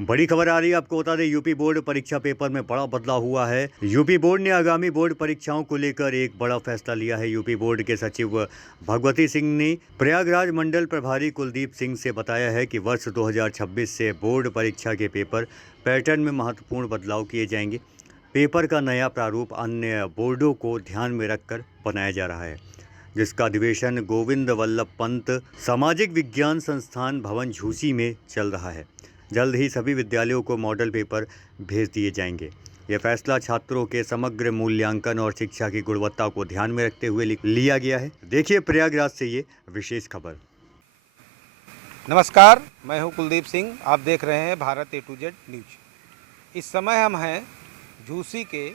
बड़ी खबर आ रही है। आपको बता दें, यूपी बोर्ड परीक्षा पेपर में बड़ा बदलाव हुआ है। यूपी बोर्ड ने आगामी बोर्ड परीक्षाओं को लेकर एक बड़ा फैसला लिया है। यूपी बोर्ड के सचिव भगवती सिंह ने प्रयागराज मंडल प्रभारी कुलदीप सिंह से बताया है कि वर्ष 2026 से बोर्ड परीक्षा के पेपर पैटर्न में महत्वपूर्ण बदलाव किए जाएंगे। पेपर का नया प्रारूप अन्य बोर्डों को ध्यान में रखकर बनाया जा रहा है, जिसका अधिवेशन गोविंद वल्लभ पंत सामाजिक विज्ञान संस्थान भवन झूसी में चल रहा है। जल्द ही सभी विद्यालयों को मॉडल पेपर भेज दिए जाएंगे। यह फैसला छात्रों के समग्र मूल्यांकन और शिक्षा की गुणवत्ता को ध्यान में रखते हुए लिया गया है। देखिए प्रयागराज से ये विशेष खबर। नमस्कार, मैं हूं कुलदीप सिंह। आप देख रहे हैं Bharat A to Z news. इस समय हम हैं झूसी के,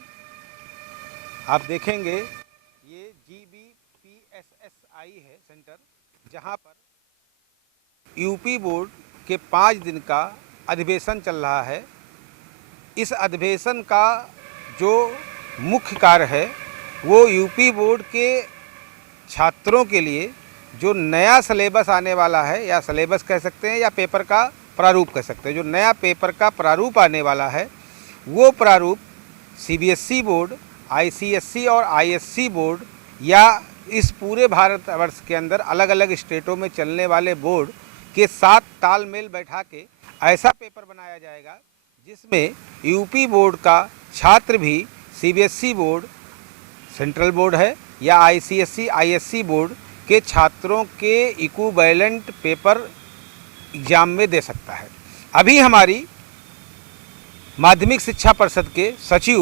आप देखेंगे ये GBPSSI है सेंटर, जहां पर यूपी बोर्ड के 5 दिन का अधिवेशन चल रहा है। इस अधिवेशन का जो मुख्य कार्य है वो यूपी बोर्ड के छात्रों के लिए जो नया सिलेबस आने वाला है, या सिलेबस कह सकते हैं या पेपर का प्रारूप कह सकते हैं, जो नया पेपर का प्रारूप आने वाला है वो प्रारूप CBSE बोर्ड, ICSE और ISC बोर्ड या इस पूरे भारतवर्ष के अंदर अलग अलग स्टेटों में चलने वाले बोर्ड के साथ तालमेल बैठा के ऐसा पेपर बनाया जाएगा जिसमें यूपी बोर्ड का छात्र भी CBSE बोर्ड सेंट्रल बोर्ड है या ICSE ISC बोर्ड के छात्रों के इक्विवेलेंट पेपर एग्जाम में दे सकता है। अभी हमारी माध्यमिक शिक्षा परिषद के सचिव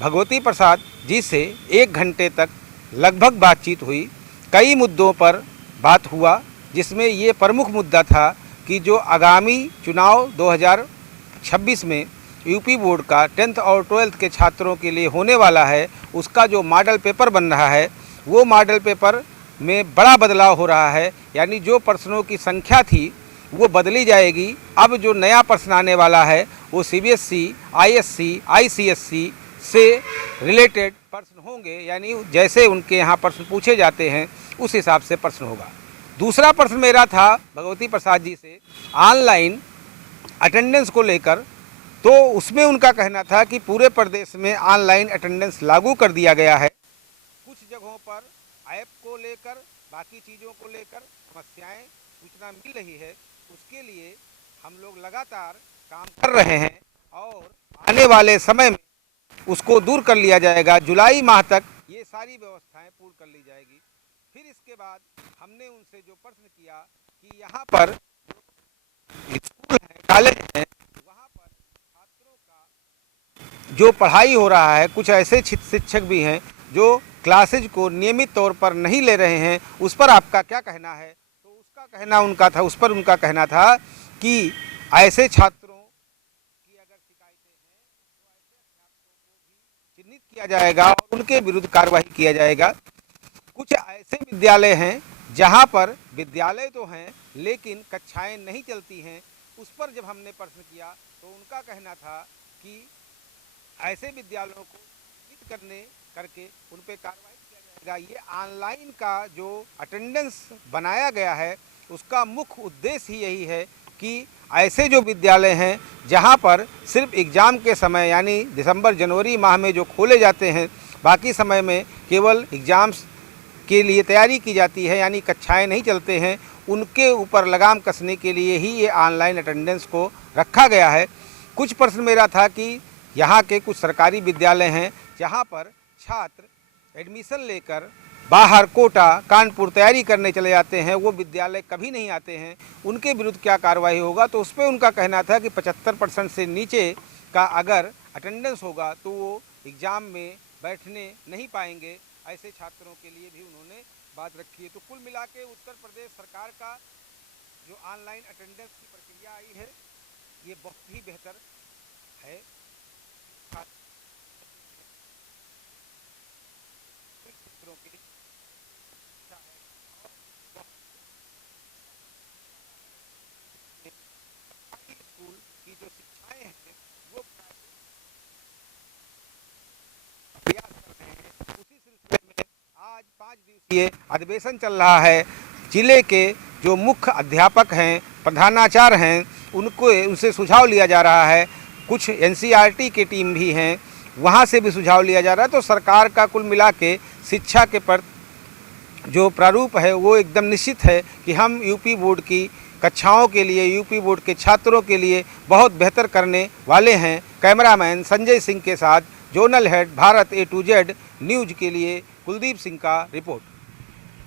भगवती प्रसाद जी से 1 घंटे तक लगभग बातचीत हुई। कई मुद्दों पर बात हुआ, जिसमें ये प्रमुख मुद्दा था कि जो आगामी चुनाव 2026 में यूपी बोर्ड का 10th और 12th के छात्रों के लिए होने वाला है, उसका जो मॉडल पेपर बन रहा है वो मॉडल पेपर में बड़ा बदलाव हो रहा है। यानी जो प्रश्नों की संख्या थी वो बदली जाएगी। अब जो नया प्रश्न आने वाला है वो CBSE, ISC, ICSE से रिलेटेड प्रश्न होंगे, यानी जैसे उनके यहाँ प्रश्न पूछे जाते हैं उस हिसाब से प्रश्न होगा। दूसरा प्रश्न मेरा था भगवती प्रसाद जी से ऑनलाइन अटेंडेंस को लेकर, तो उसमें उनका कहना था कि पूरे प्रदेश में ऑनलाइन अटेंडेंस लागू कर दिया गया है। कुछ जगहों पर ऐप को लेकर, बाकी चीज़ों को लेकर समस्याएं सूचना मिल रही है। उसके लिए हम लोग लगातार काम कर रहे हैं और आने वाले समय में उसको दूर कर लिया जाएगा। जुलाई माह तक ये सारी व्यवस्थाएं पूर्ण कर ली जाएगी। फिर इसके बाद हमने उनसे जो प्रश्न किया कि यहाँ पर स्कूल है, कॉलेज है, वहाँ पर छात्रों का जो पढ़ाई हो रहा है, कुछ ऐसे शिक्षक भी हैं जो क्लासेज को नियमित तौर पर नहीं ले रहे हैं, उस पर आपका क्या कहना है? तो उसका कहना उनका था, उस पर उनका कहना था कि ऐसे छात्रों की अगर शिकायतें हैं तो ऐसे अध्यापकों को भी चिन्हित किया जाएगा और उनके विरुद्ध कार्रवाई किया जाएगा। कुछ ऐसे विद्यालय हैं जहां पर विद्यालय तो हैं लेकिन कक्षाएं नहीं चलती हैं, उस पर जब हमने प्रश्न किया तो उनका कहना था कि ऐसे विद्यालयों को चिन्हित करके उन पर कार्रवाई किया जाएगा। ये ऑनलाइन का जो अटेंडेंस बनाया गया है उसका मुख्य उद्देश्य ही यही है कि ऐसे जो विद्यालय हैं जहां पर सिर्फ एग्ज़ाम के समय, यानी दिसंबर जनवरी माह में जो खोले जाते हैं, बाकी समय में केवल एग्ज़ाम्स के लिए तैयारी की जाती है, यानी कक्षाएं नहीं चलते हैं, उनके ऊपर लगाम कसने के लिए ही ये ऑनलाइन अटेंडेंस को रखा गया है। कुछ प्रश्न मेरा था कि यहाँ के कुछ सरकारी विद्यालय हैं जहाँ पर छात्र एडमिशन लेकर बाहर कोटा, कानपुर तैयारी करने चले जाते हैं, वो विद्यालय कभी नहीं आते हैं, उनके विरुद्ध क्या कार्रवाई होगा? तो उस पर उनका कहना था कि 75% से नीचे का अगर अटेंडेंस होगा तो वो एग्ज़ाम में बैठने नहीं पाएंगे। ऐसे छात्रों के लिए भी उन्होंने बात रखी है। तो कुल मिला के उत्तर प्रदेश सरकार का जो ऑनलाइन अटेंडेंस की प्रक्रिया आई है ये बहुत ही बेहतर है। स्कूल की जो शिक्षाएं हैं वो प्रयास कर रहे हैं। उसी सिलसिले में आज 5 दिवसीय अधिवेशन चल रहा है। जिले के जो मुख्य अध्यापक हैं, प्रधानाचार्य हैं उनसे सुझाव लिया जा रहा है। कुछ एनसीईआरटी के टीम भी हैं, वहाँ से भी सुझाव लिया जा रहा है। तो सरकार का कुल मिला के शिक्षा के प्रति जो प्रारूप है वो एकदम निश्चित है कि हम यूपी बोर्ड की कक्षाओं के लिए, यूपी बोर्ड के छात्रों के लिए बहुत बेहतर करने वाले हैं। कैमरामैन संजय सिंह के साथ zonal head Bharat A to Z news के लिए कुलदीप सिंह का रिपोर्ट।